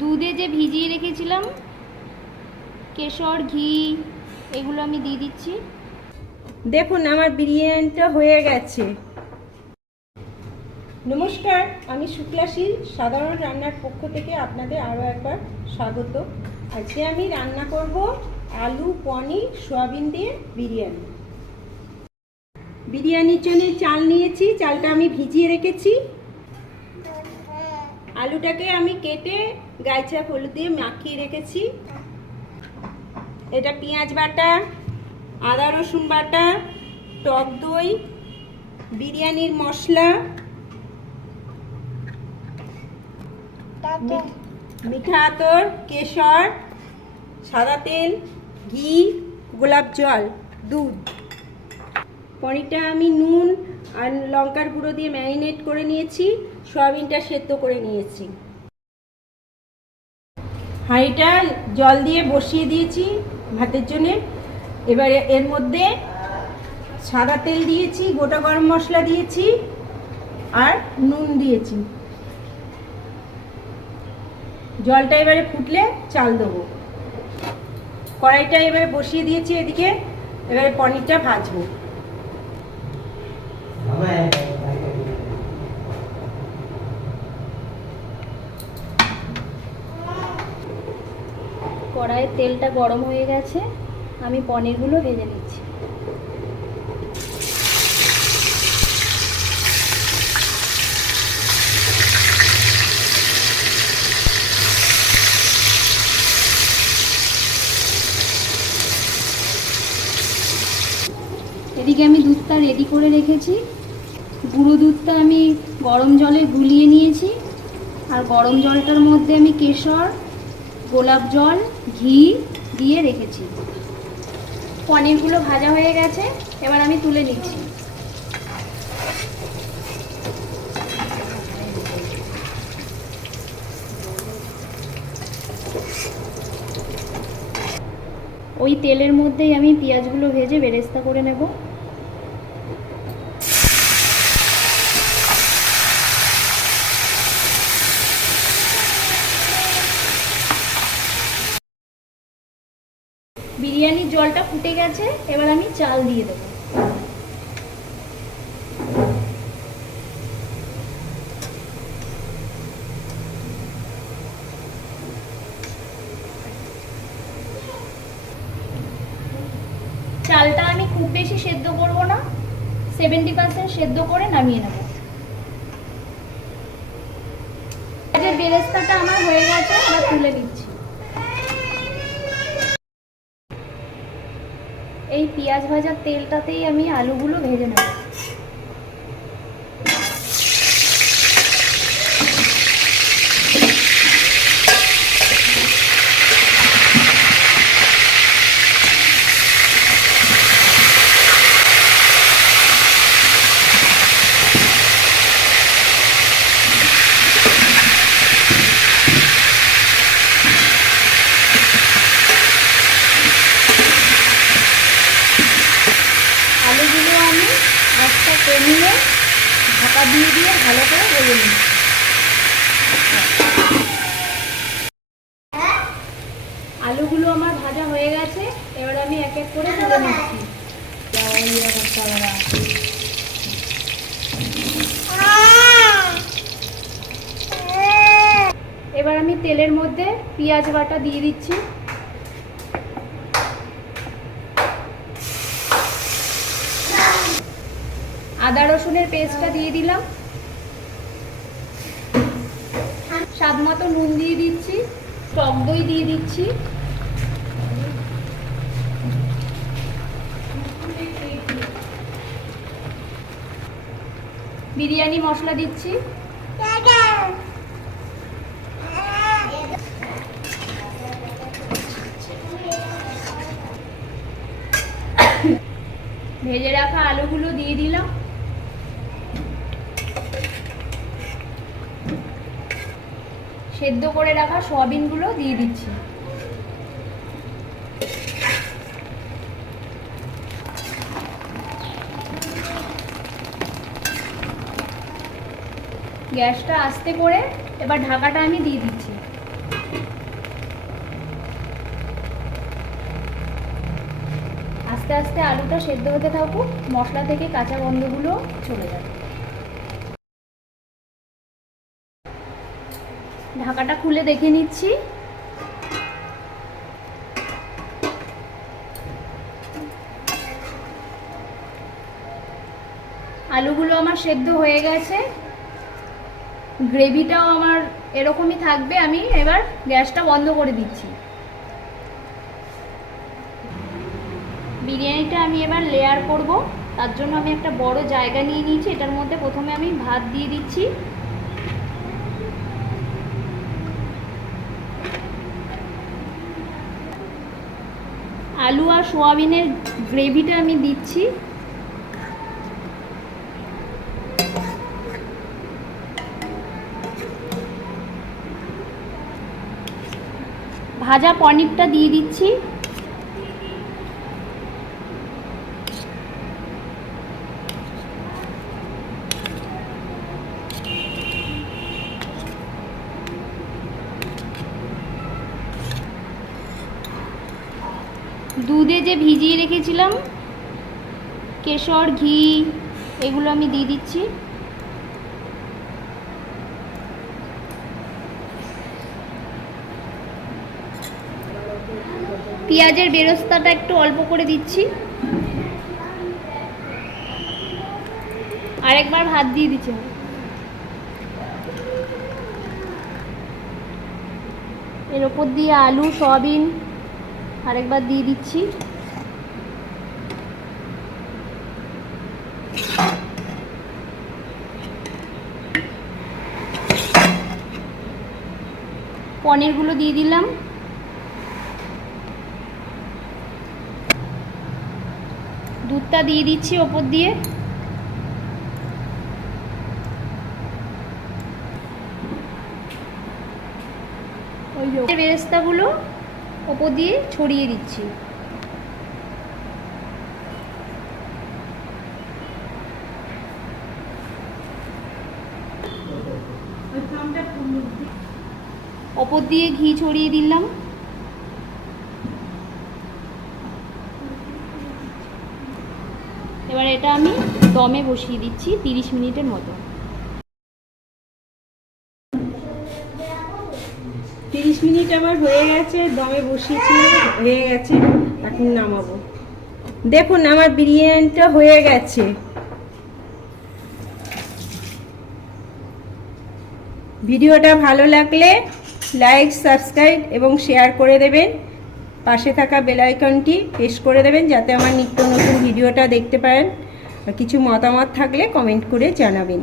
দুধে যে ভিজিয়ে রেখেছিলাম কেশর ঘি এগুলো আমি দিয়ে দিচ্ছি। দেখুন আমার বিরিয়ানিটা হয়ে গেছে। নমস্কার, আমি শুক্লাশী সাধারণ রান্নার পক্ষ থেকে আপনাদের আরও একবার স্বাগত। আজকে আমি রান্না করব আলু পনির সয়াবিন দিয়ে বিরিয়ানি। বিরিয়ানির জন্য চাল নিয়েছি, চালটা আমি ভিজিয়ে রেখেছি। আলুটাকে আমি কেটে গাইছা হলুদ দিয়ে মাখিয়ে রেখেছি। এটা পেঁয়াজ বাটা, আদা রসুন বাটা, টক দই, বিরিয়ানির মশলা, মিঠা আতর, কেশর, সাদা তেল, ঘি, গোলাপ জল, দুধ। পনিরটা আমি নুন আর লঙ্কার গুঁড়ো দিয়ে ম্যারিনেট করে নিয়েছি। সয়াবিনটা সেদ্ধ করে নিয়েছি। হাঁড়িটা জল দিয়ে বসিয়ে দিয়েছি ভাতের জন্যে। এবারে এর মধ্যে সাদা তেল দিয়েছি, গোটা গরম মশলা দিয়েছি আর নুন দিয়েছি। জলটা এবারে ফুটলে চাল দেবো। কড়াইটা এবারে বসিয়ে দিয়েছি এদিকে। এবারে পনিরটা ভাজবো। কড়াইয়ের তেলটা গরম হয়ে গেছে, আমি পনিরগুলো ভেজে নিচ্ছি। এদিকে আমি দুধটা রেডি করে রেখেছি। গুঁড়ো দুধটা আমি গরম জলে গুলিয়ে নিয়েছি, আর গরম জলটার মধ্যে আমি কেশর, গোলাপ জল, ঘি দিয়ে রেখেছি। পনিরগুলো ভাজা হয়ে গেছে, এবার আমি তুলে নিচ্ছি। ওই তেলের মধ্যেই আমি পেঁয়াজগুলো ভেজে বেরেস্তা করে নেব। বিরিয়ানির জলটা ফুটে গেছে, এবার আমি চাল দিয়ে দেবো। চালটা আমি খুব বেশি সেদ্ধ করব না, 70% সেদ্ধ করে নামিয়ে নেব। বেরেস্তাটা আমার হয়ে গেছে, এবার তুলে নিচ্ছি। এই পেঁয়াজ ভাজার তেলটাতেই আমি আলুগুলো ভেজে নেব। আলুগুলো আমি গ্যাসটা কমিয়ে ঢাকা দিয়ে ভালো করে ভেজে নিই। আলুগুলো আমার ভাজা হয়ে গেছে, এবার আমি এক এক করে তুলে নিচ্ছি। এবার আমি তেলের মধ্যে পেঁয়াজ বাটা দিয়ে দিচ্ছি। আদা রসুনের পেস্টটা দিয়ে দিলাম। স্বাদ মতো নুন দিয়ে দিচ্ছি, টক দই দিয়ে দিচ্ছি, বিরিয়ানি মশলা দিচ্ছি, ভেজে রাখা আলুগুলো দিয়ে দিলাম। সেদ্ধ করে রাখা সয়াবিনগুলো দিয়ে দিচ্ছি। গ্যাসটা আস্তে করে এবার ঢাকাটা আমি দিয়ে দিচ্ছি। আস্তে আস্তে আলুটা সেদ্ধ হতে থাকুক, মশলা থেকে কাঁচা গন্ধগুলো চলে যাবে। ঢাকাটা খুলে দেখে নিচ্ছি। আলুগুলো আমার সেদ্ধ হয়ে গেছে, গ্রেভিটাও আমার এরকমই থাকবে। আমি এবার গ্যাসটা বন্ধ করে দিচ্ছি। বিরিয়ানিটা আমি এবার লেয়ার করব, তার জন্য আমি একটা বড় জায়গা নিয়ে নিয়েছি। এটার মধ্যে প্রথমে আমি ভাত দিয়ে দিচ্ছি, আলু আর সোয়াবিনের গ্রেভিটা আমি দিচ্ছি, ভাজা পনিরটা দিয়ে দিচ্ছি, দুধে যে ভিজিয়ে রেখেছিলাম কেশর, ঘি, এগুলো আমি দিয়ে দিচ্ছি। পেঁয়াজের বেরেস্তাটা একটু অল্প করে দিচ্ছি, আরেকবার ভাত দিয়ে দিচ্ছি। এর ওপর দিয়ে আলু, সয়াবিন আরেকবার দিয়ে দিচ্ছি। পনিরগুলো দিয়ে দিলাম, দুধটা দিয়ে দিচ্ছি ওপর দিয়ে, বেরেস্তাগুলো ওপর দিয়ে ছড়িয়ে দিচ্ছি। ওপর দিয়ে ঘি ছড়িয়ে দিলাম। এবার এটা আমি দমে বসিয়ে দিচ্ছি 30 মিনিটের মতো। 30 মিনিট আমার হয়ে গেছে, দমে বসিয়েছি, হয়ে গেছে। এখন নামাবো। দেখুন আমার বিরিয়ানিটা হয়ে গেছে। ভিডিওটা ভালো লাগলে লাইক, সাবস্ক্রাইব এবং শেয়ার করে দেবেন। পাশে থাকা বেল আইকনটি প্রেস করে দেবেন যাতে আমার নিত্য নতুন ভিডিওটা দেখতে পারেন। আর কিছু মতামত থাকলে কমেন্ট করে জানাবেন।